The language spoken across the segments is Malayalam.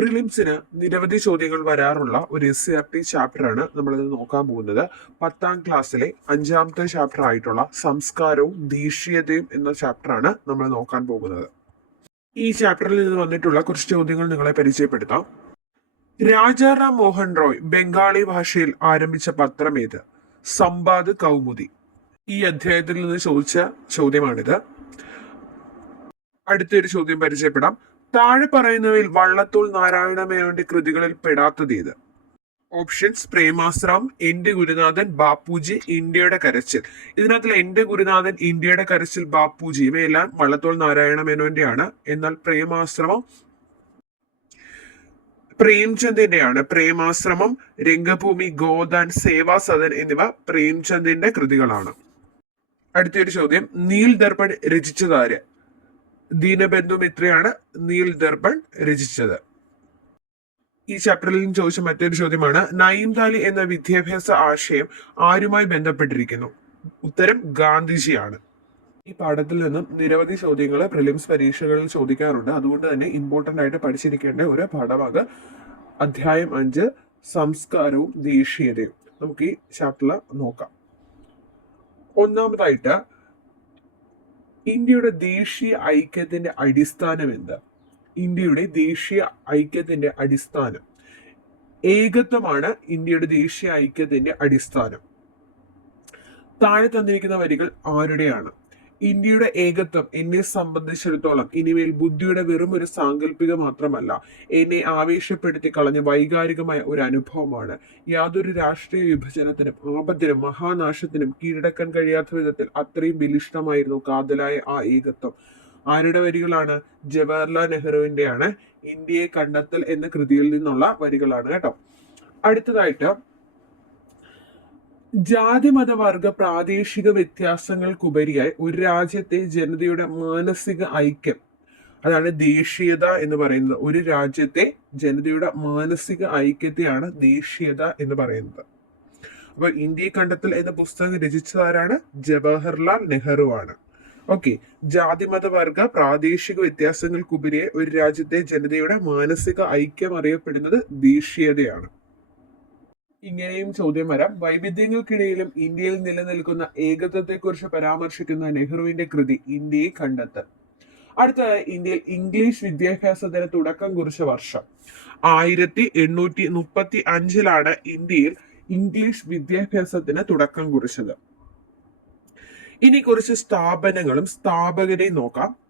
പ്രിലിംസിന് നിരവധി ചോദ്യങ്ങൾ വരാറുള്ള ഒരു എസ് സി ആർ ടി ചാപ്റ്ററാണ് നമ്മളിത് നോക്കാൻ പോകുന്നത്. പത്താം ക്ലാസ്സിലെ അഞ്ചാമത്തെ ചാപ്റ്റർ ആയിട്ടുള്ള സംസ്കാരവും ദേശീയതയും എന്ന ചാപ്റ്ററാണ് നമ്മൾ നോക്കാൻ പോകുന്നത്. ഈ ചാപ്റ്ററിൽ നിന്ന് വന്നിട്ടുള്ള കുറച്ച് ചോദ്യങ്ങൾ നിങ്ങളെ പരിചയപ്പെടുത്താം. രാജാറാം മോഹൻ റോയ് ബംഗാളി ഭാഷയിൽ ആരംഭിച്ച പത്രം ഏത്? സമ്പാദ് കൗമുദി. ഈ അധ്യായത്തിൽ നിന്ന് ചോദിച്ച ചോദ്യമാണിത്. അടുത്തൊരു ചോദ്യം പരിചയപ്പെടാം. താഴെ പറയുന്നവയിൽ വള്ളത്തോൾ നാരായണ മേനോന്റെ കൃതികളിൽ പെടാത്തത് ഏത് ഓപ്ഷൻസ് പ്രേമാശ്രാം എന്റെ ഗുരുനാഥൻ ബാപ്പുജി ഇന്ത്യയുടെ കരച്ചിൽ. ഇതിനകത്തിൽ എന്റെ ഗുരുനാഥൻ ഇന്ത്യയുടെ കരച്ചിൽ ബാപ്പുജി ഇവയെല്ലാം വള്ളത്തോൾ നാരായണ മേനോന്റെയാണ് എന്നാൽ പ്രേമാശ്രമം പ്രേംചന്ദിന്റെയാണ് പ്രേമാശ്രമം രംഗഭൂമി ഗോദാൻ സേവാ സദൻ എന്നിവ പ്രേംചന്ദിന്റെ കൃതികളാണ്. അടുത്തൊരു ചോദ്യം. നീൽ ദർപ്പൺ രചിച്ചതാര് ദീനബന്ധു മിത്രയാണ് നീൽ ദർപ്പൺ രചിച്ചത്. ഈ ചാപ്റ്ററിൽ നിന്ന് ചോദിച്ച മറ്റൊരു ചോദ്യമാണ് നയിംതാലി എന്ന വിദ്യാഭ്യാസ ആശയം ആരുമായി ബന്ധപ്പെട്ടിരിക്കുന്നു? ഉത്തരം ഗാന്ധിജിയാണ്. ഈ പാഠത്തിൽ നിന്നും നിരവധി ചോദ്യങ്ങൾ പ്രിലിംസ് പരീക്ഷകളിൽ ചോദിക്കാറുണ്ട്. അതുകൊണ്ട് തന്നെ ഇമ്പോർട്ടന്റ് ആയിട്ട് പഠിച്ചിരിക്കേണ്ട ഒരു പാഠമാണ് അധ്യായം അഞ്ച് സംസ്കാരവും ദേശീയതയും. നമുക്ക് ഈ ചാപ്റ്ററിൽ നോക്കാം. ഒന്നാമതായിട്ട് ഇന്ത്യയുടെ ദേശീയ ഐക്യത്തിന്റെ അടിസ്ഥാനം എന്താ? ഇന്ത്യയുടെ ദേശീയ ഐക്യത്തിന്റെ അടിസ്ഥാനം. ഏകത്വമാണ് ഇന്ത്യയുടെ ദേശീയ ഐക്യത്തിന്റെ അടിസ്ഥാനം. താഴെ തന്നിരിക്കുന്ന വരികൾ ആരുടെയാണ്? ഇന്ത്യയുടെ ഏകത്വം എന്നെ സംബന്ധിച്ചിടത്തോളം ഇനിമേൽ ബുദ്ധിയുടെ വെറും ഒരു സാങ്കല്പിക മാത്രമല്ല എന്നെ ആവേശപ്പെടുത്തി കളഞ്ഞ വൈകാരികമായ ഒരു അനുഭവമാണ്. യാതൊരു രാഷ്ട്രീയ വിഭജനത്തിനും ആപത്തിനും മഹാനാശത്തിനും കീഴടക്കാൻ കഴിയാത്ത വിധത്തിൽ അത്രയും ബലിഷ്ടമായിരുന്നു കാതലായ ആ ഏകത്വം. ആരുടെ വരികളാണ്? ജവഹർലാൽ നെഹ്റുവിന്റെയാണ്. ഇന്ത്യയെ കണ്ടെത്തൽ എന്ന കൃതിയിൽ നിന്നുള്ള വരികളാണ് കേട്ടോ. അടുത്തതായിട്ട് ജാതി മതവർഗ പ്രാദേശിക വ്യത്യാസങ്ങൾക്കുപരിയായി ഒരു രാജ്യത്തെ ജനതയുടെ മാനസിക ഐക്യം അതാണ് ദേശീയത എന്ന് പറയുന്നത്. ഒരു രാജ്യത്തെ ജനതയുടെ മാനസിക ഐക്യത്തെയാണ് ദേശീയത എന്ന് പറയുന്നത്. അപ്പൊ ഇന്ത്യ കണ്ടെത്തൽ എന്ന പുസ്തകം രചിച്ചതാരാണ്? ജവഹർലാൽ നെഹ്റു ആണ്. ഓക്കെ ജാതി മതവർഗ പ്രാദേശിക വ്യത്യാസങ്ങൾക്കുപരിയായി ഒരു രാജ്യത്തെ ജനതയുടെ മാനസിക ഐക്യം അറിയപ്പെടുന്നത് ദേശീയതയാണ്. ഇങ്ങനെയും ചോദ്യം വരാം. വൈവിധ്യങ്ങൾക്കിടയിലും ഇന്ത്യയിൽ നിലനിൽക്കുന്ന ഏകത്വത്തെക്കുറിച്ച് പരാമർശിക്കുന്ന നെഹ്റുവിന്റെ കൃതി ഇന്ത്യയെ കണ്ടെത്തൽ. അടുത്തതായി ഇന്ത്യയിൽ ഇംഗ്ലീഷ് വിദ്യാഭ്യാസത്തിന് തുടക്കം കുറിച്ച വർഷം. ആയിരത്തി എണ്ണൂറ്റി മുപ്പത്തി അഞ്ചിലാണ് ഇന്ത്യയിൽ ഇംഗ്ലീഷ് വിദ്യാഭ്യാസത്തിന് തുടക്കം കുറിച്ചത്. ഇനി കുറച്ച് സ്ഥാപനങ്ങളും സ്ഥാപകരെയും നോക്കാം.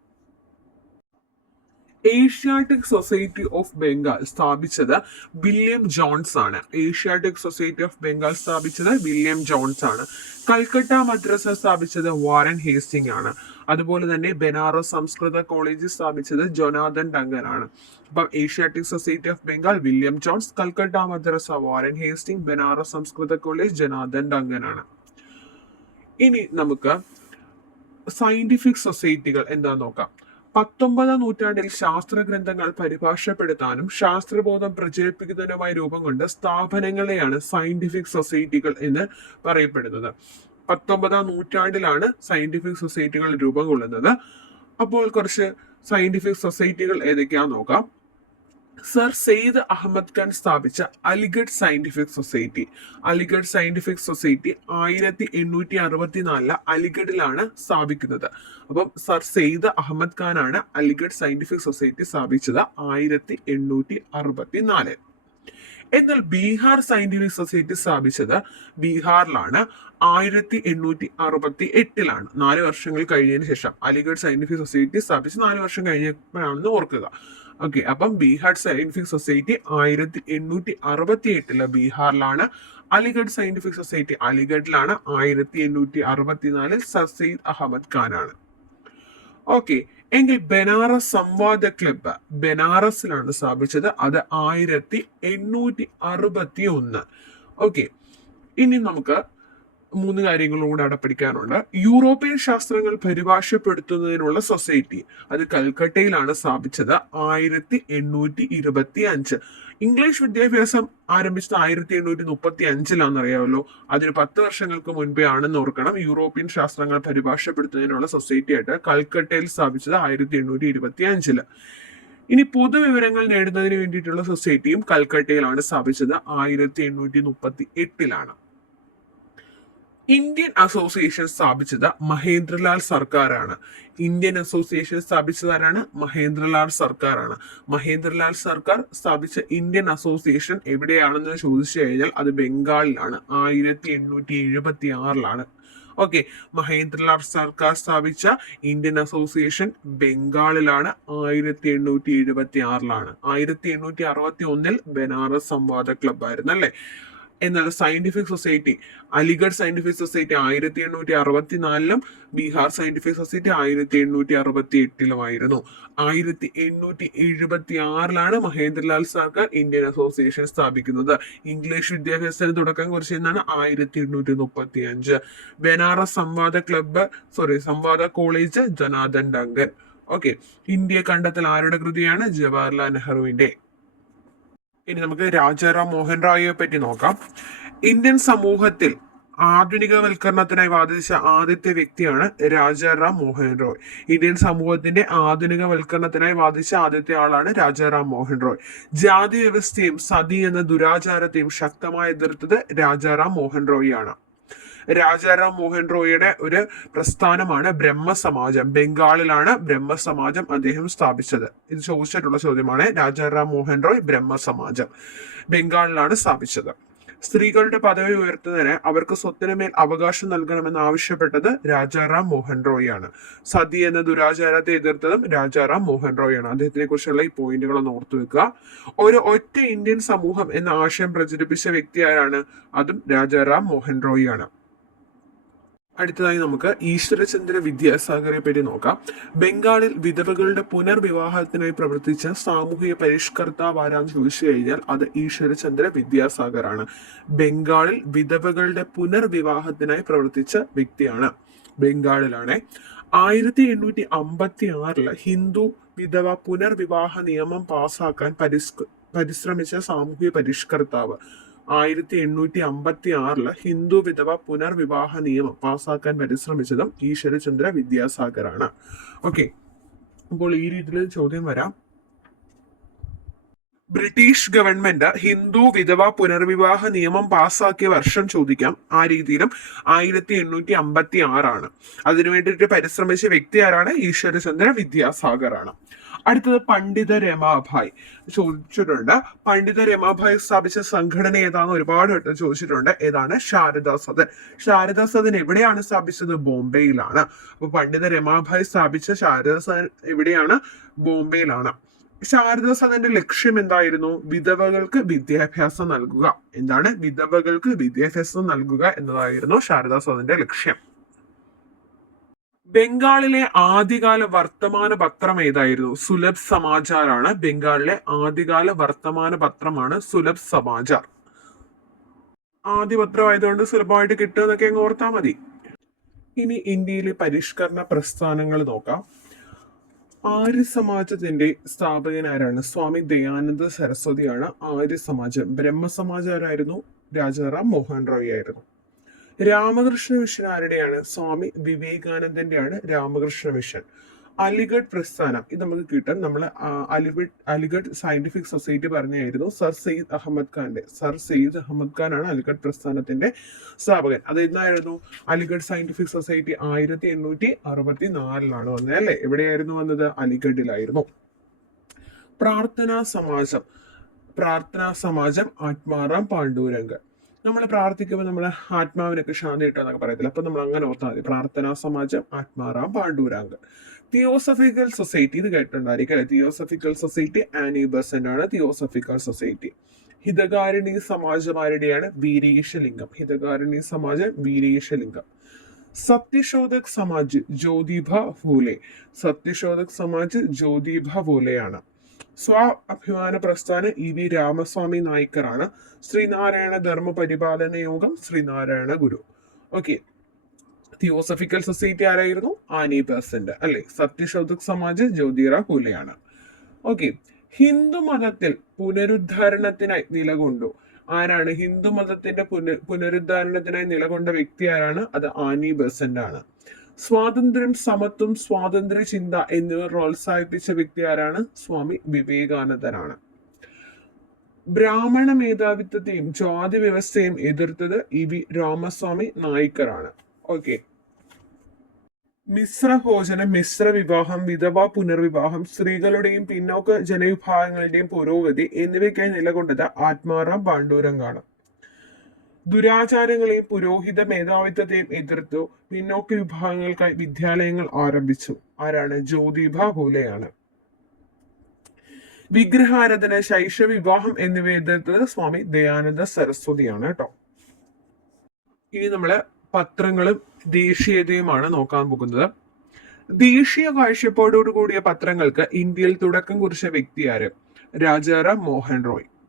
ഏഷ്യാറ്റിക് സൊസൈറ്റി ഓഫ് ബംഗാൾ സ്ഥാപിച്ചത് വില്യം ജോൺസ് ആണ്. ഏഷ്യാറ്റിക് സൊസൈറ്റി ഓഫ് ബംഗാൾ സ്ഥാപിച്ചത് വില്യം ജോൺസ് ആണ്. കൽക്കട്ട മദ്രസ സ്ഥാപിച്ചത് വാരൻ ഹേസ്റ്റിംഗ് ആണ്. അതുപോലെ തന്നെ ബനാറസ് സംസ്കൃത കോളേജ് സ്ഥാപിച്ചത് ജൊനാഥൻ ഡങ്കൻ ആണ്. അപ്പം Asiatic society of Bengal William Jones Calcutta Madrasa Warren Hasting Banaras Sanskrit college Jonathan Duncan ആണ്. ഇനി നമുക്ക് സയന്റിഫിക് സൊസൈറ്റികൾ എന്താ നോക്കാം. പത്തൊമ്പതാം നൂറ്റാണ്ടിൽ ശാസ്ത്ര ഗ്രന്ഥങ്ങൾ പരിഭാഷപ്പെടുത്താനും ശാസ്ത്രബോധം പ്രചരിപ്പിക്കുന്നതിനുമായി രൂപം കൊണ്ട സ്ഥാപനങ്ങളെയാണ് സയന്റിഫിക് സൊസൈറ്റികൾ എന്ന് പറയപ്പെടുന്നത്. പത്തൊമ്പതാം നൂറ്റാണ്ടിലാണ് സയന്റിഫിക് സൊസൈറ്റികൾ രൂപം കൊള്ളുന്നത്. അപ്പോൾ കുറച്ച് സയന്റിഫിക് സൊസൈറ്റികൾ ഏതൊക്കെയാ നോക്കാം. സർ സെയ്ദ് അഹമ്മദ് ഖാൻ സ്ഥാപിച്ച Aligarh scientific society. Aligarh scientific society ആയിരത്തി എണ്ണൂറ്റി അറുപത്തിനാലിൽ അലിഗഡിലാണ് സ്ഥാപിക്കുന്നത്. അപ്പം സർ സെയ്ദ് അഹമ്മദ് ഖാൻ ആണ് അലിഗഡ് സയന്റിഫിക് സൊസൈറ്റി സ്ഥാപിച്ചത് ആയിരത്തി എണ്ണൂറ്റി അറുപത്തിനാല് എന്നാൽ ബീഹാർ സയന്റിഫിക് സൊസൈറ്റി സ്ഥാപിച്ചത് ബീഹാറിലാണ്. ആയിരത്തി എണ്ണൂറ്റി അറുപത്തി എട്ടിലാണ് നാല് വർഷങ്ങൾ കഴിഞ്ഞതിന് ശേഷം അലിഗഡ് സയന്റിഫിക് സൊസൈറ്റി സ്ഥാപിച്ച് നാല് വർഷം കഴിഞ്ഞപ്പോഴാണെന്ന് ഓർക്കുക. ഓക്കെ അപ്പം ബീഹാർ സയന്റിഫിക് സൊസൈറ്റി ആയിരത്തി എണ്ണൂറ്റി അറുപത്തി എട്ടിൽ ബീഹാറിലാണ്. അലിഗഡ് സയന്റിഫിക് സൊസൈറ്റി അലിഗഡിലാണ് ആയിരത്തി എണ്ണൂറ്റി അറുപത്തിനാലിൽ സർ സെയ്ദ് അഹമ്മദ് ഖാനാണ്. ഓക്കെ എങ്കിൽ ബനാറസ് സംവാദ ക്ലബ്ബ് ബനാറസിലാണ് സ്ഥാപിച്ചത്. അത് ആയിരത്തി എണ്ണൂറ്റി അറുപത്തി ഒന്ന് ഓക്കെ ഇനി നമുക്ക് മൂന്ന് കാര്യങ്ങളും കൂടെ അവിടെ പഠിക്കാനുണ്ട്. യൂറോപ്യൻ ശാസ്ത്രങ്ങൾ പരിഭാഷപ്പെടുത്തുന്നതിനുള്ള സൊസൈറ്റി അത് കൽക്കട്ടയിലാണ് സ്ഥാപിച്ചത് ആയിരത്തി എണ്ണൂറ്റി ഇരുപത്തി അഞ്ച് ഇംഗ്ലീഷ് വിദ്യാഭ്യാസം ആരംഭിച്ചത് ആയിരത്തി എണ്ണൂറ്റി മുപ്പത്തി അഞ്ചിലാണെന്ന് അറിയാമല്ലോ അതിന് പത്ത് വർഷങ്ങൾക്ക് മുൻപേ ആണെന്ന് ഓർക്കണം. യൂറോപ്യൻ ശാസ്ത്രങ്ങൾ പരിഭാഷപ്പെടുത്തുന്നതിനുള്ള സൊസൈറ്റി ആയിട്ട് കൽക്കട്ടയിൽ സ്ഥാപിച്ചത് ആയിരത്തി എണ്ണൂറ്റി ഇരുപത്തി അഞ്ചിൽ ഇനി പൊതുവിവരങ്ങൾ നേടുന്നതിന് വേണ്ടിയിട്ടുള്ള സൊസൈറ്റിയും കൽക്കട്ടയിലാണ് സ്ഥാപിച്ചത് ആയിരത്തി എണ്ണൂറ്റി മുപ്പത്തി എട്ടിലാണ് ഇന്ത്യൻ അസോസിയേഷൻ സ്ഥാപിച്ചത് മഹേന്ദ്രലാൽ സർക്കാരാണ്. ഇന്ത്യൻ അസോസിയേഷൻ സ്ഥാപിച്ചതാരാണ് മഹേന്ദ്രലാൽ സർക്കാരാണ്. മഹേന്ദ്രലാൽ സർക്കാർ സ്ഥാപിച്ച ഇന്ത്യൻ അസോസിയേഷൻ എവിടെയാണെന്ന് ചോദിച്ചു കഴിഞ്ഞാൽ അത് ബംഗാളിലാണ്. ആയിരത്തി എണ്ണൂറ്റി എഴുപത്തി ആറിലാണ് ഓക്കെ മഹേന്ദ്രലാൽ സർക്കാർ സ്ഥാപിച്ച ഇന്ത്യൻ അസോസിയേഷൻ ബംഗാളിലാണ്. ആയിരത്തി എണ്ണൂറ്റി എഴുപത്തി ആറിലാണ് ആയിരത്തി എണ്ണൂറ്റി അറുപത്തി ഒന്നിൽ ബനാറസ് സംവാദ ക്ലബ് ആയിരുന്നു അല്ലെ? എന്നാൽ scientific society Aligarh scientific society ആയിരത്തി എണ്ണൂറ്റി അറുപത്തി നാലിലും ബീഹാർ സയന്റിഫിക് സൊസൈറ്റി ആയിരത്തി എണ്ണൂറ്റി അറുപത്തി എട്ടിലുമായിരുന്നു ആയിരത്തി എണ്ണൂറ്റി എഴുപത്തി ആറിലാണ് മഹേന്ദ്രലാൽ സർക്കാർ ഇന്ത്യൻ അസോസിയേഷൻ സ്ഥാപിക്കുന്നത്. ഇംഗ്ലീഷ് വിദ്യാഭ്യാസത്തിന് തുടക്കം കുറിച്ചെന്നാണ് ആയിരത്തി എണ്ണൂറ്റി മുപ്പത്തി അഞ്ച് ബനാറസ് സംവാദ ക്ലബ്ബ് സോറി സംവാദ college Janardhan Duncan. Okay India കണ്ടെത്തൽ ആരുടെ കൃതിയാണ്? ജവഹർലാൽ നെഹ്റുവിന്റെ ഇനി നമുക്ക് രാജാറാം മോഹൻ റായിയെ പറ്റി നോക്കാം. ഇന്ത്യൻ സമൂഹത്തിൽ ആധുനികവൽക്കരണത്തിനായി വാദിച്ച ആദ്യത്തെ വ്യക്തിയാണ് രാജാറാം മോഹൻ റോയ്. ഇന്ത്യൻ സമൂഹത്തിന്റെ ആധുനികവൽക്കരണത്തിനായി വാദിച്ച ആദ്യത്തെ ആളാണ് രാജാറാം മോഹൻ റോയ്. ജാതി വ്യവസ്ഥയും സതി എന്ന ദുരാചാരത്തെയും ശക്തമായി എതിർത്തത് രാജാറാം മോഹൻ റോയ് ആണ്. രാജാറാം മോഹൻ റോയിയുടെ ഒരു പ്രസ്ഥാനമാണ് ബ്രഹ്മസമാജം. ബംഗാളിലാണ് ബ്രഹ്മസമാജം അദ്ദേഹം സ്ഥാപിച്ചത്. ഇത് ചോദിച്ചിട്ടുള്ള ചോദ്യമാണ് രാജാറാം മോഹൻ റോയ് ബ്രഹ്മസമാജം ബംഗാളിലാണ് സ്ഥാപിച്ചത്. സ്ത്രീകളുടെ പദവി ഉയർത്തുന്നതിന് അവർക്ക് സ്വത്തിന് മേൽ അവകാശം നൽകണമെന്ന് ആവശ്യപ്പെട്ടത് രാജാറാം മോഹൻ റോയ് ആണ് സതി എന്ന ദുരാചാരത്തെ എതിർത്തതും രാജാറാം മോഹൻ റോയ് ആണ് അദ്ദേഹത്തിനെ കുറിച്ചുള്ള ഈ പോയിന്റുകൾ ഓർത്തു വെക്കുക. ഒരു ഒറ്റ ഇന്ത്യൻ സമൂഹം എന്ന ആശയം പ്രചരിപ്പിച്ച വ്യക്തി ആരാണ്? അതും രാജാറാം മോഹൻ റോയ് ആണ് അടുത്തതായി നമുക്ക് ഈശ്വരചന്ദ്ര വിദ്യാസാഗറെ പറ്റി നോക്കാം. ബംഗാളിൽ വിധവകളുടെ പുനർവിവാഹത്തിനായി പ്രവർത്തിച്ച സാമൂഹിക പരിഷ്കർത്താവ് ആരാന്ന് ചോദിച്ചു കഴിഞ്ഞാൽ അത് ഈശ്വരചന്ദ്ര വിദ്യാസാഗർ ആണ് ബംഗാളിൽ വിധവകളുടെ പുനർവിവാഹത്തിനായി പ്രവർത്തിച്ച വ്യക്തിയാണ് ബംഗാളിലാണ്. ആയിരത്തി എണ്ണൂറ്റി അമ്പത്തി ആറിൽ ഹിന്ദു വിധവ പുനർവിവാഹ നിയമം പാസാക്കാൻ പരിസ് പരിശ്രമിച്ച സാമൂഹിക പരിഷ്കർത്താവ് ആയിരത്തി എണ്ണൂറ്റി അമ്പത്തി ആറിൽ ഹിന്ദു വിധവ പുനർവിവാഹ നിയമം പാസാക്കാൻ പരിശ്രമിച്ചതും ഈശ്വരചന്ദ്ര വിദ്യാസാഗറാണ് ഓക്കെ അപ്പോൾ ഈ രീതിയിൽ ചോദ്യം വരാം. ബ്രിട്ടീഷ് ഗവൺമെന്റ് ഹിന്ദു വിധവ പുനർവിവാഹ നിയമം പാസാക്കിയ വർഷം ചോദിക്കാം. ആ രീതിയിലും ആയിരത്തി എണ്ണൂറ്റി അമ്പത്തി ആറാണ് അതിനു വേണ്ടിയിട്ട് പരിശ്രമിച്ച വ്യക്തി ആരാണ്? ഈശ്വരചന്ദ്ര വിദ്യാസാഗർ ആണ്. അടുത്തത് പണ്ഡിത രമാഭായ് ചോദിച്ചിട്ടുണ്ട്. പണ്ഡിത രമാഭായ് സ്ഥാപിച്ച സംഘടന ഏതാണെന്ന് ഒരുപാട് വട്ടം ചോദിച്ചിട്ടുണ്ട്. ഏതാണ്? ശാരദാ സദൻ ശാരദാ സദൻ എവിടെയാണ് സ്ഥാപിച്ചത്? ബോംബെയിലാണ്. അപ്പൊ പണ്ഡിത രമാഭായ് സ്ഥാപിച്ച ശാരദാ സദൻ എവിടെയാണ്? ബോംബെയിലാണ്. ശാരദാ സദന്റെ ലക്ഷ്യം എന്തായിരുന്നു? വിധവകൾക്ക് വിദ്യാഭ്യാസം നൽകുക. എന്താണ്? വിധവകൾക്ക് വിദ്യാഭ്യാസം നൽകുക എന്നതായിരുന്നു ശാരദാ സദന്റെ ലക്ഷ്യം. ബംഗാളിലെ ആദ്യകാല വർത്തമാന പത്രം ഏതായിരുന്നു? സുലഭ് സമാചാറാണ് ബംഗാളിലെ ആദ്യകാല വർത്തമാന പത്രമാണ് സുലഭ് സമാചാർ ആദ്യ പത്രം ആയതുകൊണ്ട് സുലഭമായിട്ട് കിട്ടുമെന്നൊക്കെ അങ്ങ് ഓർത്താൽ മതി. ഇനി ഇന്ത്യയിലെ പരിഷ്കരണ പ്രസ്ഥാനങ്ങൾ നോക്കാം. ആര്യ സമാജത്തിന്റെ സ്ഥാപകൻ ആരാണ്? സ്വാമി ദയാനന്ദ സരസ്വതിയാണ് ആര്യ സമാജം. ബ്രഹ്മസമാജാരായിരുന്നു രാജാറാം മോഹൻ റോയ് ആയിരുന്നു. രാമകൃഷ്ണ മിഷൻ ആരുടെയാണ്? സ്വാമി വിവേകാനന്ദന്റെയാണ് രാമകൃഷ്ണ മിഷൻ. അലിഗഡ് പ്രസ്ഥാനം. ഇത് നമുക്ക് കിട്ടും. നമ്മൾ അലിഗഡ് അലിഗഡ് സയന്റിഫിക് സൊസൈറ്റി പറഞ്ഞായിരുന്നു സർ സെയ്ദ് അഹമ്മദ് ഖാന്റെ. സർ സെയ്ദ് അഹമ്മദ് ഖാനാണ് അലിഗഡ് പ്രസ്ഥാനത്തിന്റെ സ്ഥാപകൻ. അത് എന്നായിരുന്നു അലിഗഡ് സയന്റിഫിക് സൊസൈറ്റി ആയിരത്തി എണ്ണൂറ്റി അറുപത്തി നാലിലാണ് വന്നത് അല്ലെ? എവിടെയായിരുന്നു വന്നത്? അലിഗഡിലായിരുന്നു. പ്രാർത്ഥനാ സമാജം. പ്രാർത്ഥനാ സമാജം ആത്മാറാം പാണ്ഡുരംഗ്. നമ്മൾ പ്രാർത്ഥിക്കുമ്പോൾ നമ്മൾ ആത്മാവിനൊക്കെ ശാന്തി കിട്ടുക എന്നൊക്കെ പറയത്തില്ല? അപ്പൊ നമ്മൾ അങ്ങനെ ഓർത്താൽ മതി. പ്രാർത്ഥനാ സമാജം ആത്മാറാം പാണ്ഡൂരാങ്ക് തിയോസഫിക്കൽ സൊസൈറ്റി ഇത് കേട്ടിട്ടുണ്ടായിരിക്കും അല്ലെ? തിയോസഫിക്കൽ സൊസൈറ്റി ആനി ആണ് തിയോസഫിക്കൽ സൊസൈറ്റി ഹിതകാരിണി സമാജമാരുടെയാണ് വീരീശലിംഗം. ഹിതകാരിണി സമാജം വീരീശലിംഗം. സത്യശോധക് സമാജ് ജ്യോതിഭ ഫൂലെ. സത്യശോധക് സമാജ് ജ്യോതിഭ ഫൂലെയാണ്. സ്വ അഭിമാന പ്രസ്ഥാനം E V Ramaswamy നായ്ക്കറാണ്. Sreenarayana Dharma Paripalana Yogam Sreenarayana Guru. Okay theosophical society ആരായിരുന്നു? ആനി ബസന്റ് അല്ലെ? സത്യശോധക് സമാജ് ജ്യോതിറ കുലയാണ്. ഓക്കെ ഹിന്ദു മതത്തിൽ പുനരുദ്ധാരണത്തിനായി നിലകൊണ്ടു. ആരാണ്? ഹിന്ദു മതത്തിന്റെ പുന പുനരുദ്ധാരണത്തിനായി നിലകൊണ്ട വ്യക്തി ആരാണ്? അത് ആനി ബസന്റ് ആണ്. സ്വാതന്ത്ര്യം സമത്വം സ്വാതന്ത്ര്യ ചിന്ത എന്നിവ പ്രോത്സാഹിപ്പിച്ച വ്യക്തി ആരാണ്? സ്വാമി വിവേകാനന്ദനാണ്. ബ്രാഹ്മണ മേധാവിത്വത്തെയും ജാതി വ്യവസ്ഥയും എതിർത്തത് ഇ വി രാമസ്വാമി നായിക്കറാണ്. ഓക്കെ. മിശ്ര ഭോജനം മിശ്ര വിവാഹം വിധവ പുനർവിവാഹം സ്ത്രീകളുടെയും പിന്നോക്ക ജനവിഭാഗങ്ങളുടെയും പുരോഗതി എന്നിവയ്ക്കായി നിലകൊണ്ടത് ആത്മാറാം പാണ്ഡുരംഗാണ്. ദുരാചാരങ്ങളെയും പുരോഹിത മേധാവിത്വത്തെയും എതിർത്തു. പിന്നോക്ക വിഭാഗങ്ങൾക്കായി വിദ്യാലയങ്ങൾ ആരംഭിച്ചു. ആരാണ്? ജ്യോതിബ ഹോലെയാണ് വിഗ്രഹാരാധന ശൈശവ വിവാഹം എന്നിവ എതിർത്തത് സ്വാമി ദയാനന്ദ സരസ്വതിയാണ് കേട്ടോ. ഇനി നമ്മൾ പത്രങ്ങളും ദേശീയതയുമാണ് നോക്കാൻ പോകുന്നത്. ദേശീയ കാഴ്ചപ്പാടോട് കൂടിയ പത്രങ്ങൾക്ക് ഇന്ത്യയിൽ തുടക്കം കുറിച്ച വ്യക്തി ആര്? രാജാറാം മോഹൻ റോയ്.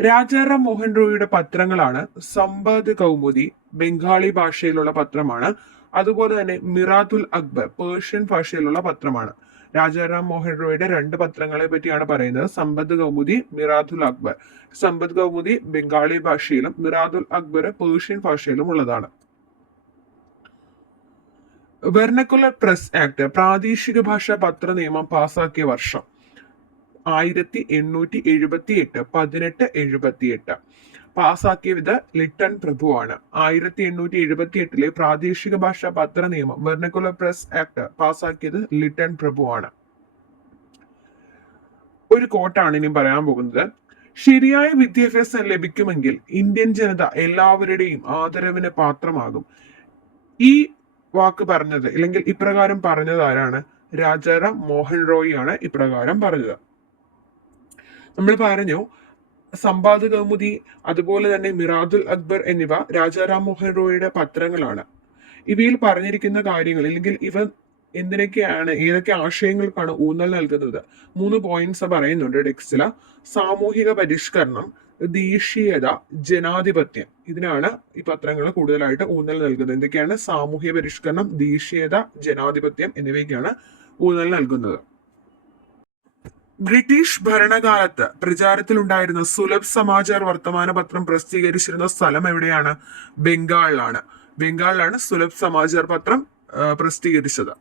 രാജാറാം മോഹൻ റോയിയുടെ പത്രങ്ങളാണ് സമ്പാദ് കൗമുദി ബംഗാളി ഭാഷയിലുള്ള പത്രമാണ്. അതുപോലെ തന്നെ മിറാത്തുൽ അക്ബർ പേർഷ്യൻ ഭാഷയിലുള്ള പത്രമാണ്. രാജാറാം മോഹൻ റോയിയുടെ രണ്ട് പത്രങ്ങളെ പറ്റിയാണ് പറയുന്നത്. സമ്പദ് കൗമുദി മിറാത്തുൽ അക്ബർ. സമ്പദ് കൗമുദി ബംഗാളി ഭാഷയിലും മിറാത്തുൽ അക്ബർ പേർഷ്യൻ ഭാഷയിലും ഉള്ളതാണ്. വെർണക്കുലർ പ്രസ് ആക്ട് പ്രാദേശിക ഭാഷാ പത്ര നിയമം പാസാക്കിയ വർഷം. ആയിരത്തി എണ്ണൂറ്റി എഴുപത്തി എട്ട് പതിനെട്ട് എഴുപത്തി എട്ട് പാസാക്കിയത് ലിട്ടൺ പ്രഭുവാണ്. ആയിരത്തി എണ്ണൂറ്റി എഴുപത്തി എട്ടിലെ പ്രാദേശിക ഭാഷാ പത്ര നിയമം വെർണക്കുലർ പ്രസ് ആക്ട് പാസാക്കിയത് ലിട്ടൺ പ്രഭുവാണ്. ഒരു കോട്ടാണ് ഇനി പറയാൻ പോകുന്നത്. ശരിയായ വിദ്യാഭ്യാസം ലഭിക്കുമെങ്കിൽ ഇന്ത്യൻ ജനത എല്ലാവരുടെയും ആദരവിന് പാത്രമാകും. ഈ വാക്ക് പറഞ്ഞത് അല്ലെങ്കിൽ ഇപ്രകാരം പറഞ്ഞത് ആരാണ്? രാജാറാം മോഹൻ റോയി ആണ് ഇപ്രകാരം പറഞ്ഞത്. നമ്മൾ പറഞ്ഞു സമ്പാദ് കൗമുദി അതുപോലെ തന്നെ മിറാദുൽ അക്ബർ എന്നിവ രാജാറാം മോഹൻ റോയുടെ പത്രങ്ങളാണ്. ഇവയിൽ പറഞ്ഞിരിക്കുന്ന കാര്യങ്ങൾ അല്ലെങ്കിൽ ഇവ എന്തിനൊക്കെയാണ് ഏതൊക്കെ ആശയങ്ങൾക്കാണ് ഊന്നൽ നൽകുന്നത്? മൂന്ന് പോയിന്റ്സ് പറയുന്നുണ്ട് ടെക്സ്റ്റിൽ. സാമൂഹിക പരിഷ്കരണം ദേശീയത ജനാധിപത്യം. ഇതിനാണ് ഈ പത്രങ്ങൾ കൂടുതലായിട്ട് ഊന്നൽ നൽകുന്നത്. എന്തൊക്കെയാണ്? സാമൂഹ്യ പരിഷ്കരണം ദേശീയത ജനാധിപത്യം എന്നിവയ്ക്കാണ് ഊന്നൽ നൽകുന്നത്. ബ്രിട്ടീഷ് ഭരണകാലത്ത് പ്രചാരത്തിലുണ്ടായിരുന്ന സുലഭ് സമാചാർ വർത്തമാന പത്രം പ്രസിദ്ധീകരിച്ചിരുന്ന സ്ഥലം എവിടെയാണ്? ബംഗാളിലാണ്. ബംഗാളിലാണ് സുലഭ് സമാചാർ പത്രം പ്രസിദ്ധീകരിച്ചത്.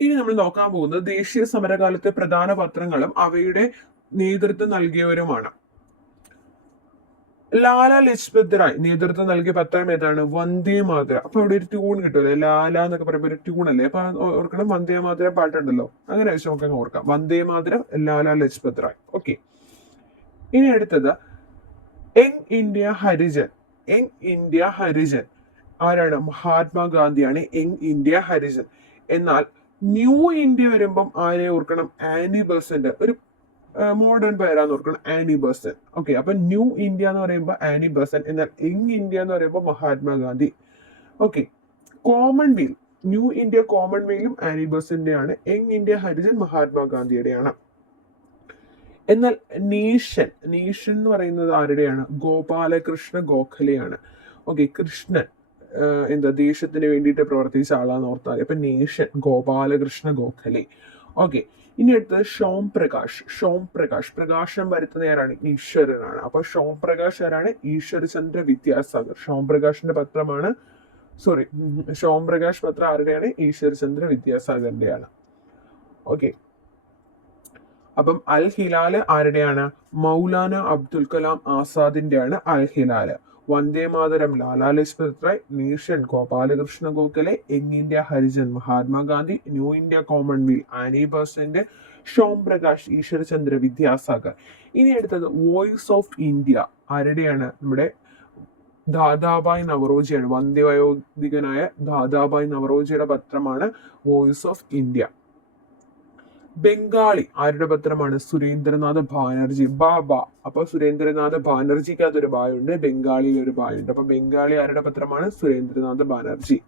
ഇനി നമ്മൾ നോക്കാൻ പോകുന്നത് ദേശീയ സമരകാലത്തെ പ്രധാന പത്രങ്ങളും അവയുടെ നേതൃത്വം നൽകിയവരുമാണ്. ലാല ലജ്പത് റായ് നേതൃത്വം നൽകിയ പത്താം ഏതാണ്? വന്ദേ മാതര. അപ്പൊ അവിടെ ഒരു ട്യൂൺ കിട്ടുമല്ലോ? ലാല എന്നൊക്കെ പറയുമ്പോൾ ഒരു ട്യൂൺ അല്ലേ? അപ്പൊ ഓർക്കണം വന്ദേ മാതരം പാട്ടുണ്ടല്ലോ. അങ്ങനെ വെച്ച് നമുക്ക് ഓർക്കാം. വന്ദേ മാതരം ലാലാ ലജ്പത് റായ് ഓക്കെ ഇനി അടുത്തത് Young India Harijan. Young India Harijan. ആരാണ്? മഹാത്മാഗാന്ധിയാണ് യങ് ഇന്ത്യ ഹരിജൻ. എന്നാൽ ന്യൂ ഇന്ത്യ വരുമ്പം ആരെ ഓർക്കണം? Annie Besant. ഒരു മോഡേൺ പേരാന്ന് ഓർക്കണം. Annie Besant. ഓക്കെ അപ്പൊ ന്യൂ ഇന്ത്യ എന്ന് പറയുമ്പോൾ ആനി ബസൻ എന്നാൽ യങ് ഇന്ത്യ എന്ന് പറയുമ്പോൾ Mahatma Gandhi okay commonweal new India common കോമൺവെയിലും Annie ബസന്റെ ആണ് യങ് ഇന്ത്യ ഹരിജൻ മഹാത്മാഗാന്ധിയുടെയാണ് എന്നാൽ നീഷൻ നീഷൻ എന്ന് പറയുന്നത് ആരുടെയാണ്? ഗോപാലകൃഷ്ണ ഗോഖലെയാണ്. ഓക്കെ കൃഷ്ണൻ എന്താ ദേശത്തിന് വേണ്ടിയിട്ട് പ്രവർത്തിച്ച ആളാന്ന് ഓർത്താൽ അപ്പൊ നീഷൻ ഗോപാലകൃഷ്ണ ഗോഖലെ. ഓക്കെ ഇനി അടുത്തത് ഷോം പ്രകാശ്. ഷോം പ്രകാശ്. പ്രകാശം വരുത്തുന്ന ആരാണ്? ഈശ്വരനാണ്. അപ്പൊ ഷോം പ്രകാശ് ആരാണ്? ഈശ്വരചന്ദ്ര വിദ്യാസാഗർ. ഷോം പ്രകാശിന്റെ പത്രമാണ്. സോറി ഷോം പ്രകാശ് പത്രം ആരുടെയാണ്? ഈശ്വരചന്ദ്ര വിദ്യാസാഗറിന്റെയാണ്. ഓക്കെ. അപ്പം അൽ ഹിലാൽ ആരുടെയാണ്? Maulana Abdul Kalam ആസാദിന്റെയാണ് Al Hilal. Vande Mataram Rai nation Gopalakrishna Gokhale young India Harijan Mahatma Gandhi new India commonwealth Annie Besant Som Prakash Ishwarchandra Vidyasagar. ഇനി അടുത്തത് വോയിസ് ഓഫ് ഇന്ത്യ. ആരുടെയാണ്? നമ്മുടെ ദാദാബായ് നവറോജിയാണ്. വന്ധ്യവയോധികനായ ദാദാബായ് നവറോജിയുടെ പത്രമാണ് വോയിസ് ഓഫ് ഇന്ത്യ. ബംഗാളി. ആരുടെ പത്രമാണ്? സുരേന്ദ്രനാഥ് ബാനർജി. ബാബ. അപ്പൊ സുരേന്ദ്രനാഥ് ബാനർജിക്ക് അതൊരു ബായുണ്ട്. ബംഗാളിയിൽ ഒരു ബായുണ്ട്. അപ്പൊ ബംഗാളി ആരുടെ പത്രമാണ്? സുരേന്ദ്രനാഥ് ബാനർജി.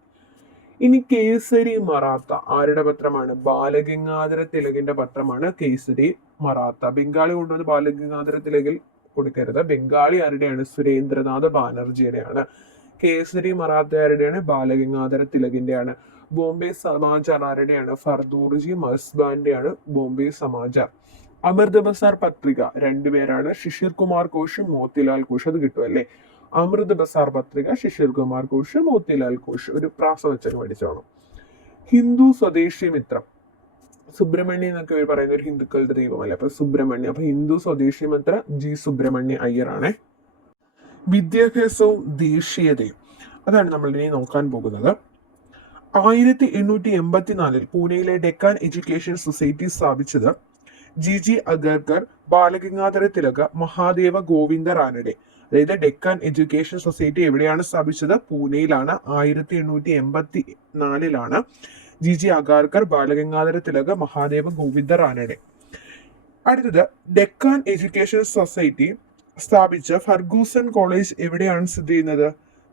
ഇനി കേസരി മറാത്ത. ആരുടെ പത്രമാണ്? ബാലഗംഗാധര തിലകിന്റെ പത്രമാണ് കേസരി മറാത്ത. ബംഗാളി കൊണ്ടുവന്ന് ബാലഗംഗാധര തിലകിൽ കൊടുക്കരുത്. ബംഗാളി ആരുടെയാണ്? സുരേന്ദ്രനാഥ് ബാനർജിയുടെയാണ്. കേസരി മറാത്ത ആരുടെയാണ് ബാലഗംഗാധര തിലകിന്റെയാണ്. ബോംബെ സമാചാർ ആരുടെയാണ് ഫർദൂർജി മസ്ബാന്റെയാണ് ബോംബെ സമാചാർ അമൃത ബസാർ പത്രിക രണ്ടുപേരാണ് ശിശിർ കുമാർ ഘോഷും മോത്തിലാൽ ഘോഷ് അത് കിട്ടും അമൃത അമൃത് ബസാർ പത്രിക ശിശിർ കുമാർ ഘോഷ് മോത്തിലാൽ ഘോഷ് ഒരു പ്രാസ വെച്ചൊക്കെ പഠിച്ചോണം. ഹിന്ദു സ്വദേശി മിത്രം. സുബ്രഹ്മണ്യ എന്നൊക്കെ ഇവർ പറയുന്ന ഒരു ഹിന്ദുക്കളുടെ ദൈവമല്ലേ? അപ്പൊ സുബ്രഹ്മണ്യ. അപ്പൊ ഹിന്ദു സ്വദേശി മിത്ര ജി സുബ്രഹ്മണ്യ അയ്യറാണ്. വിദ്യാഭ്യാസവും ദേശീയതയും. അതാണ് നമ്മൾ ഇനി നോക്കാൻ പോകുന്നത്. ആയിരത്തി എണ്ണൂറ്റി എൺപത്തിനാലിൽ പൂനെയിലെ ഡെക്കാൻ എഡ്യൂക്കേഷൻ സൊസൈറ്റി സ്ഥാപിച്ചത് ജി ജി അഗർക്കർ ബാലഗംഗാധര തിലക മഹാദേവ ഗോവിന്ദ റാനഡെ. അതായത് ഡെക്കാൻ എഡ്യൂക്കേഷൻ സൊസൈറ്റി എവിടെയാണ് സ്ഥാപിച്ചത്? പൂനെയിലാണ്. ആയിരത്തി എണ്ണൂറ്റി എൺപത്തി നാലിലാണ് ജി ജി അഗാർക്കർ ബാലഗംഗാധര തിലക മഹാദേവ ഗോവിന്ദ റാനഡെ. അടുത്തത് ഡെക്കാൻ എഡ്യൂക്കേഷൻ സൊസൈറ്റി സ്ഥാപിച്ച ഫർഗൂസൺ കോളേജ് എവിടെയാണ് സ്ഥിതി ചെയ്യുന്നത്?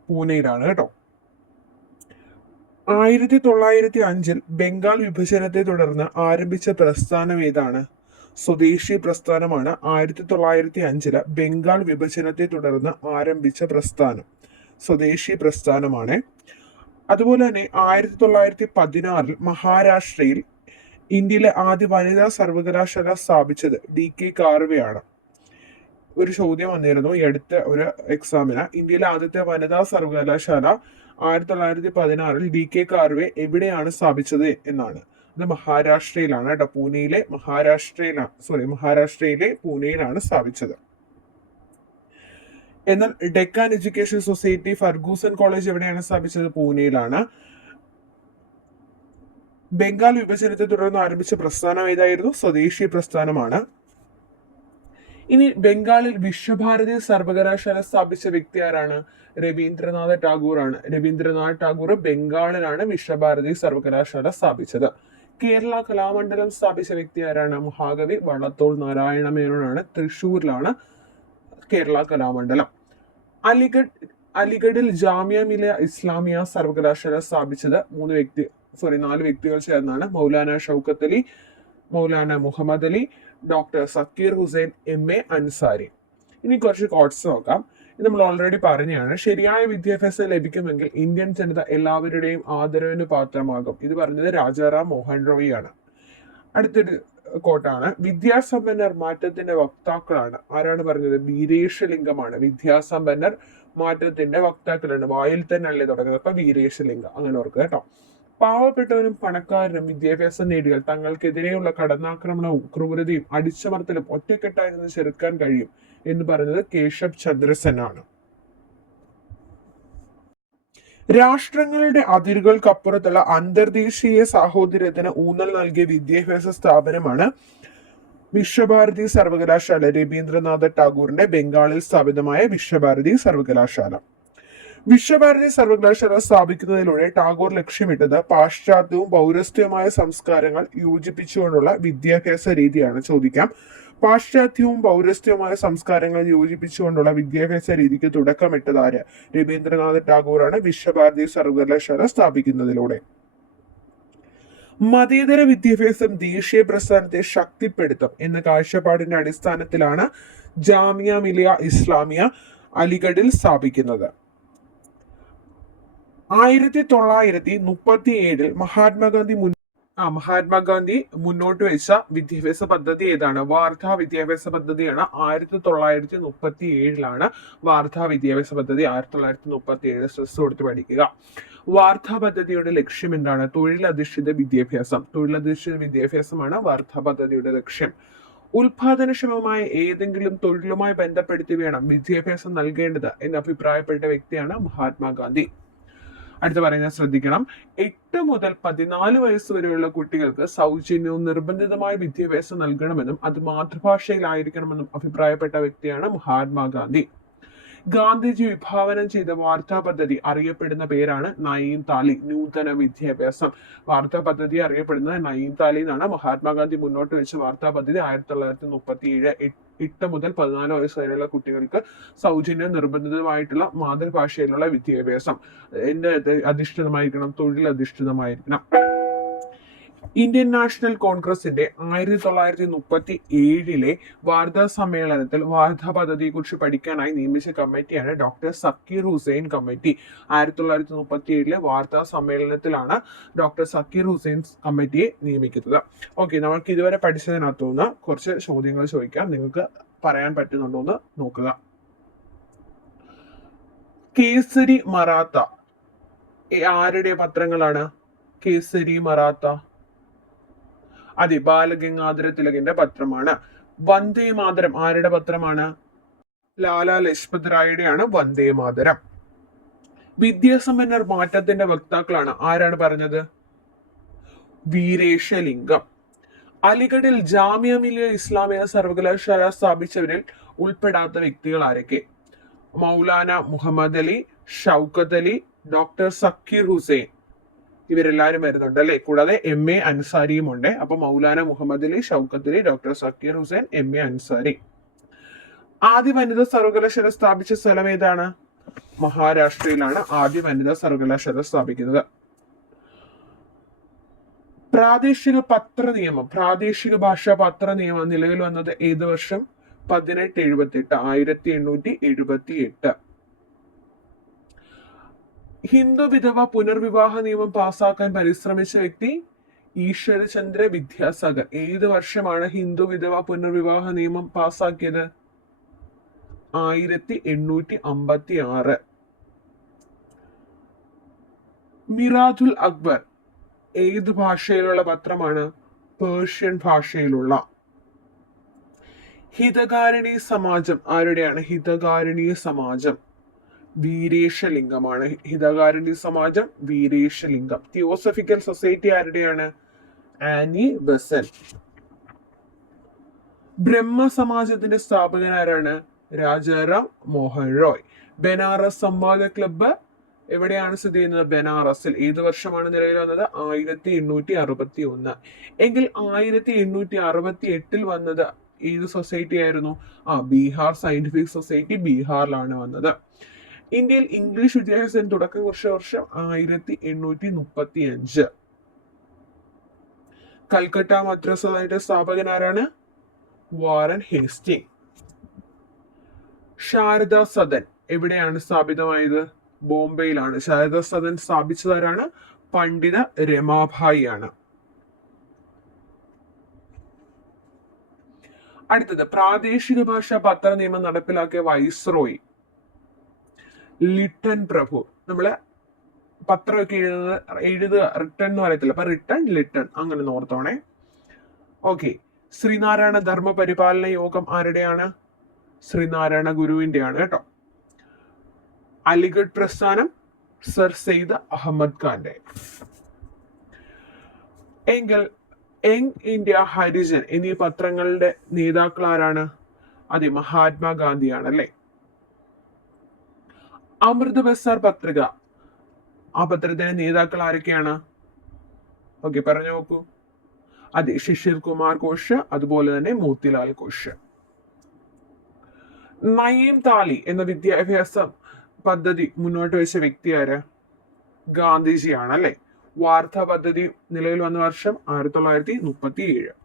പൂനെയിലാണ് കേട്ടോ. ആയിരത്തി തൊള്ളായിരത്തി അഞ്ചിൽ ബംഗാൾ വിഭജനത്തെ തുടർന്ന് ആരംഭിച്ച പ്രസ്ഥാനം ഏതാണ്? സ്വദേശി പ്രസ്ഥാനമാണ് ആയിരത്തി തൊള്ളായിരത്തി അഞ്ചിൽ ബംഗാൾ വിഭജനത്തെ തുടർന്ന് ആരംഭിച്ച പ്രസ്ഥാനം. സ്വദേശി പ്രസ്ഥാനമാണ്. അതുപോലെ തന്നെ ആയിരത്തി തൊള്ളായിരത്തി പതിനാറിൽ മഹാരാഷ്ട്രയിൽ ഇന്ത്യയിലെ ആദ്യ വനിതാ സർവകലാശാല സ്ഥാപിച്ചത് ഡി കെ കാർവെയാണ്. ഒരു ചോദ്യം വന്നിരുന്നു ഈ അടുത്ത ഒരു എക്സാമിന് ഇന്ത്യയിലെ ആദ്യത്തെ വനിതാ സർവകലാശാല ആയിരത്തി തൊള്ളായിരത്തി പതിനാറിൽ ഡി കെ കാർവെ എവിടെയാണ് സ്ഥാപിച്ചത് എന്നാണ്. അത് മഹാരാഷ്ട്രയിലാണ് കേട്ടോ പൂനെയിലെ മഹാരാഷ്ട്രയിലാണ് സോറി മഹാരാഷ്ട്രയിലെ പൂനെയിലാണ് സ്ഥാപിച്ചത്. എന്നാൽ Deccan education society Fergusson college എവിടെയാണ് സ്ഥാപിച്ചത്? പൂനെയിലാണ്. ബംഗാൾ വിഭജനത്തെ തുടർന്ന് ആരംഭിച്ച പ്രസ്ഥാനം ഏതായിരുന്നു? സ്വദേശി പ്രസ്ഥാനമാണ് ഇനി ബംഗാളിൽ വിശ്വഭാരതി സർവകലാശാല സ്ഥാപിച്ച വ്യക്തി ആരാണ് രവീന്ദ്രനാഥ ടാഗോർ ആണ് രവീന്ദ്രനാഥ് ടാഗോർ ബംഗാളിലാണ് വിശ്വഭാരതി സർവകലാശാല സ്ഥാപിച്ചത്. കേരള കലാമണ്ഡലം സ്ഥാപിച്ച വ്യക്തി ആരാണ് മഹാകവി വള്ളത്തോൾ നാരായണ മേനോനാണ് തൃശ്ശൂരിലാണ് കേരള കലാമണ്ഡലം. അലിഗഡ് അലിഗഡിൽ ജാമ്യ മില ഇസ്ലാമിയ സർവകലാശാല സ്ഥാപിച്ചത് മൂന്ന് വ്യക്തി സോറി നാല് വ്യക്തികൾ ചേർന്നാണ്. Maulana Shaukat Ali Maulana Muhammad Ali doctor Zakir Hussain M A Ansari ഇനി കുറച്ച് കോട്സ് നോക്കാം. ഇത് നമ്മൾ ഓൾറെഡി പറഞ്ഞാണ് ശരിയായ വിദ്യാഭ്യാസം ലഭിക്കുമെങ്കിൽ ഇന്ത്യൻ ജനത എല്ലാവരുടെയും ആദരവിന് പാത്രമാകും. ഇത് പറഞ്ഞത് രാജാറാം മോഹൻ റോയിയാണ് അടുത്തൊരു കോട്ടാണ് വിദ്യാസമ്പന്നർ മാറ്റത്തിന്റെ വക്താക്കളാണ്. ആരാണ് പറഞ്ഞത്? വീരേശലിംഗമാണ്. വിദ്യാസമ്പന്നർ മാറ്റത്തിന്റെ വക്താക്കളാണ്. വായിൽ തന്നെ അല്ലേ തുടങ്ങുന്നത്. അപ്പൊ വീരേശലിംഗം. അങ്ങനെ ഓർക്കുക കേട്ടോ. പാവപ്പെട്ടവരും പണക്കാരനും വിദ്യാഭ്യാസം നേടിയാൽ തങ്ങൾക്കെതിരെയുള്ള കടന്നാക്രമണവും ക്രൂരതയും അടിച്ചമർത്തലും ഒറ്റക്കെട്ടായി നിന്ന് ചെറുക്കാൻ കഴിയും എന്ന് പറയുന്നത് കേശവ് ചന്ദ്രസൻ ആണ് രാഷ്ട്രങ്ങളുടെ അതിരുകൾക്കപ്പുറത്തുള്ള അന്തർദേശീയ സാഹോദര്യത്തിന് ഊന്നൽ നൽകിയ വിദ്യാഭ്യാസ സ്ഥാപനമാണ് വിശ്വഭാരതി സർവകലാശാല രവീന്ദ്രനാഥ ടാഗോറിന്റെ ബംഗാളിൽ സ്ഥാപിതമായ വിശ്വഭാരതി സർവകലാശാല. വിശ്വഭാരതി സർവകലാശാല സ്ഥാപിക്കുന്നതിലൂടെ ടാഗോർ ലക്ഷ്യമിട്ടത് പാശ്ചാത്യവും പൗരസ്ത്യവുമായ സംസ്കാരങ്ങൾ യോജിപ്പിച്ചുകൊണ്ടുള്ള വിദ്യാഭ്യാസ രീതിയാണ്. ചോദിക്കാം. പാശ്ചാത്യവും പൗരസ്ത്യവുമായ സംസ്കാരങ്ങൾ യോജിപ്പിച്ചുകൊണ്ടുള്ള വിദ്യാഭ്യാസ രീതിക്ക് തുടക്കമിട്ടത് ആര്? രവീന്ദ്രനാഥ് ടാഗോറാണ് വിശ്വഭാരതി സർവകലാശാല സ്ഥാപിക്കുന്നതിലൂടെ. മതേതര വിദ്യാഭ്യാസം ദേശീയ പ്രസ്ഥാനത്തെ ശക്തിപ്പെടുത്തും എന്ന കാഴ്ചപ്പാടിന്റെ അടിസ്ഥാനത്തിലാണ് ജാമിയ മിലിയ ഇസ്ലാമിയ അലിഗഡിൽ സ്ഥാപിക്കുന്നത്. ആയിരത്തി തൊള്ളായിരത്തി മുപ്പത്തി ഏഴിൽ മഹാത്മാഗാന്ധി മുൻ ആ മഹാത്മാഗാന്ധി മുന്നോട്ട് വെച്ച വിദ്യാഭ്യാസ പദ്ധതി ഏതാണ്? വാർത്താ വിദ്യാഭ്യാസ പദ്ധതിയാണ് ആയിരത്തി തൊള്ളായിരത്തി മുപ്പത്തി ഏഴിലാണ് വാർത്താ വിദ്യാഭ്യാസ പദ്ധതി ആയിരത്തി തൊള്ളായിരത്തി മുപ്പത്തി ഏഴ് സ്ട്രെസ് കൊടുത്ത് പഠിക്കുക. വാർത്താ പദ്ധതിയുടെ ലക്ഷ്യം എന്താണ്? തൊഴിലധിഷ്ഠിത വിദ്യാഭ്യാസം. തൊഴിലധിഷ്ഠിത വിദ്യാഭ്യാസമാണ് വാർത്താ പദ്ധതിയുടെ ലക്ഷ്യം. ഉൽപാദനക്ഷമമായ ഏതെങ്കിലും തൊഴിലുമായി ബന്ധപ്പെടുത്തി വേണം വിദ്യാഭ്യാസം നൽകേണ്ടത് എന്ന് അഭിപ്രായപ്പെട്ട വ്യക്തിയാണ് മഹാത്മാഗാന്ധി. അടുത്ത പറയുന്നത് ശ്രദ്ധിക്കണം. എട്ട് മുതൽ പതിനാല് വയസ്സ് വരെയുള്ള കുട്ടികൾക്ക് സൗജന്യവും നിർബന്ധിതമായ വിദ്യാഭ്യാസം നൽകണമെന്നും അത് മാതൃഭാഷയിലായിരിക്കണമെന്നും അഭിപ്രായപ്പെട്ട വ്യക്തിയാണ് മഹാത്മാഗാന്ധി. ഗാന്ധിജി വിഭാവനം ചെയ്ത വാർത്താ പദ്ധതി അറിയപ്പെടുന്ന പേരാണ് നയീം താലി നൂതന വിദ്യാഭ്യാസം. വാർത്താ പദ്ധതി അറിയപ്പെടുന്നത് നയീം താലി എന്നാണ്. മഹാത്മാഗാന്ധി മുന്നോട്ട് വെച്ച വാർത്താ പദ്ധതി ആയിരത്തി തൊള്ളായിരത്തി മുപ്പത്തി ഏഴ് എട്ട് മുതൽ പതിനാല് വയസ്സ് വരെയുള്ള കുട്ടികൾക്ക് സൗജന്യ നിർബന്ധിതമായിട്ടുള്ള മാതൃഭാഷയിലുള്ള വിദ്യാഭ്യാസം. എന്ത് അധിഷ്ഠിതമായിരിക്കണം തൊഴിൽ അധിഷ്ഠിതമായിരിക്കണം ഇന്ത്യൻ നാഷണൽ കോൺഗ്രസിന്റെ ആയിരത്തി തൊള്ളായിരത്തി മുപ്പത്തി ഏഴിലെ വാർത്താ സമ്മേളനത്തിൽ വാർത്താ പദ്ധതിയെക്കുറിച്ച് പഠിക്കാനായി നിയമിച്ച കമ്മിറ്റിയാണ് ഡോക്ടർ സക്കീർ ഹുസൈൻ കമ്മിറ്റി. ആയിരത്തി തൊള്ളായിരത്തി മുപ്പത്തി ഏഴിലെ വാർത്താ സമ്മേളനത്തിലാണ് ഡോക്ടർ സക്കീർ ഹുസൈൻ കമ്മിറ്റിയെ നിയമിക്കുന്നത്. ഓക്കെ നമുക്ക് ഇതുവരെ പഠിച്ചതിനകത്തുനിന്ന് കുറച്ച് ചോദ്യങ്ങൾ ചോദിക്കാം. നിങ്ങൾക്ക് പറയാൻ പറ്റുന്നുണ്ടോ എന്ന് നോക്കുക. കേസരി മറാത്ത ആരുടെ പത്രങ്ങളാണ്? കേസരി മറാത്ത. അതെ ബാലഗംഗാധര തിലകന്റെ പത്രമാണ്. വന്ദേ മാതരം. ആരുടെ പത്രമാണ്? ലാലാ ലജ്പത് റായിയുടെയാണ് വന്ദേ മാതരം. വിദ്യാസമ്പന്നർ മാറ്റത്തിന്റെ വക്താക്കളാണ്. ആരാണ് പറഞ്ഞത്? വീരേശലിംഗം. അലിഗഡിൽ ജാമ്യ മിലിയ ഇസ്ലാമിയ സർവകലാശാല സ്ഥാപിച്ചവരിൽ ഉൾപ്പെടാത്ത വ്യക്തികൾ ആരൊക്കെ? മൗലാന മുഹമ്മദ് അലി ഷൗക്കത്ത് അലി ഡോക്ടർ സക്കീർ ഹുസൈൻ. ഇവരെല്ലാവരും വരുന്നുണ്ട് അല്ലെ? കൂടാതെ എം എ അൻസാരിയും ഉണ്ട്. അപ്പൊ Maulana Muhammad Ali Ali doctor Zakir Hussain M A Ansari. ആദ്യ വനിതാ സർവകലാശാല സ്ഥാപിച്ച സ്ഥലം ഏതാണ്? മഹാരാഷ്ട്രയിലാണ് ആദ്യ വനിതാ സർവകലാശാല സ്ഥാപിക്കുന്നത്. പ്രാദേശിക പത്ര നിയമം പ്രാദേശിക ഭാഷാ പത്ര നിയമം നിലവിൽ വന്നത് ഏത് വർഷം? പതിനെട്ട് എഴുപത്തി എട്ട് ആയിരത്തി എണ്ണൂറ്റി എഴുപത്തി എട്ട് ഹിന്ദു വിധവ പുനർവിവാഹ നിയമം പാസാക്കാൻ പരിശ്രമിച്ച വ്യക്തി ഈശ്വരചന്ദ്ര വിദ്യാസാഗർ. ഏത് വർഷമാണ് ഹിന്ദു വിധവ പുനർവിവാഹ നിയമം പാസാക്കിയത് ആയിരത്തി എണ്ണൂറ്റി അമ്പത്തി ആറ് മിറാജുൽ അക്ബർ ഏത് ഭാഷയിലുള്ള പത്രമാണ്? പേർഷ്യൻ ഭാഷയിലുള്ള. ഹിതകാരിണി സമാജം. ആരുടെയാണ്? ഹിതകാരിണി സമാജം. വീരേശലിംഗമാണ്. ഹിതകാരുണ്യ സമാജം വീരേശലിംഗം. തിയോസഫിക്കൽ സൊസൈറ്റി ആരുടെയാണ്? ആനി ബസൻ ബ്രഹ്മ സമാജത്തിന്റെ സ്ഥാപകൻ ആരാണ്? രാജാറാം മോഹൻ റോയ്. ബനാറസ് സംവാദ ക്ലബ്ബ് എവിടെയാണ് സ്ഥിതി ചെയ്യുന്നത്? ബനാറസിൽ. ഏത് വർഷമാണ് നിലവിൽ വന്നത്? ആയിരത്തി എണ്ണൂറ്റി അറുപത്തി ഒന്ന് എങ്കിൽ ആയിരത്തി എണ്ണൂറ്റി അറുപത്തി എട്ടിൽ വന്നത് ഏത് സൊസൈറ്റി ആയിരുന്നു? ആ ബീഹാർ സയന്റിഫിക് സൊസൈറ്റി ബീഹാറിലാണ് വന്നത്. ഇന്ത്യയിൽ ഇംഗ്ലീഷ് വിദ്യാഭ്യാസത്തിന് തുടക്കം കുറിച്ച വർഷം ആയിരത്തി എണ്ണൂറ്റി മുപ്പത്തി അഞ്ച് കൽക്കട്ട മദ്രസയുടെ സ്ഥാപകൻ ആരാണ്? Warren Hasting. ശാരദ സദൻ എവിടെയാണ് സ്ഥാപിതമായത്? ബോംബെയിലാണ്. ശാരദ സദൻ സ്ഥാപിച്ചതാരാണ് പണ്ഡിത രമാഭായി ആണ് അടുത്തത് പ്രാദേശിക ഭാഷ പത്ര നിയമം നടപ്പിലാക്കിയ വൈസ്രോയി. ലിട്ടൻ പ്രഭു. നമ്മൾ പത്രമൊക്കെ എഴുതുന്നത് എഴുതുക റിട്ടൺ എന്ന് പറയത്തില്ല. അപ്പൊ റിട്ടൺ ലിട്ടൺ അങ്ങനെ നോർത്തോണേ ഓക്കെ. ശ്രീനാരായണ ധർമ്മ പരിപാലന യോഗം ആരുടെയാണ്? ശ്രീനാരായണ ഗുരുവിന്റെയാണ് കേട്ടോ. അലിഗഡ് പ്രസ്ഥാനം സർ സെയ്ദ് അഹമ്മദ് ഖാന്റെ. എങ്കിൽ യങ് ഇന്ത്യ ഹരിജൻ എന്നീ പത്രങ്ങളുടെ നേതാക്കൾ ആരാണ് അതെ മഹാത്മാഗാന്ധിയാണ് അല്ലെ? അമൃത് ബസാർ പത്രിക. ആ പത്രത്തിലെ നേതാക്കൾ ആരൊക്കെയാണ്? ഓക്കെ പറഞ്ഞു നോക്കൂ. അതെ ശിശിർ കുമാർ ഘോഷ് അതുപോലെ തന്നെ മോത്തിലാൽ ഘോഷ്. നയീം താലി എന്ന വിദ്യാഭ്യാസ പദ്ധതി മുന്നോട്ട് വെച്ച വ്യക്തി ആര്? ഗാന്ധിജിയാണ് അല്ലെ? വാർത്താ പദ്ധതി നിലവിൽ വന്ന വർഷം ആയിരത്തി തൊള്ളായിരത്തി മുപ്പത്തി ഏഴ്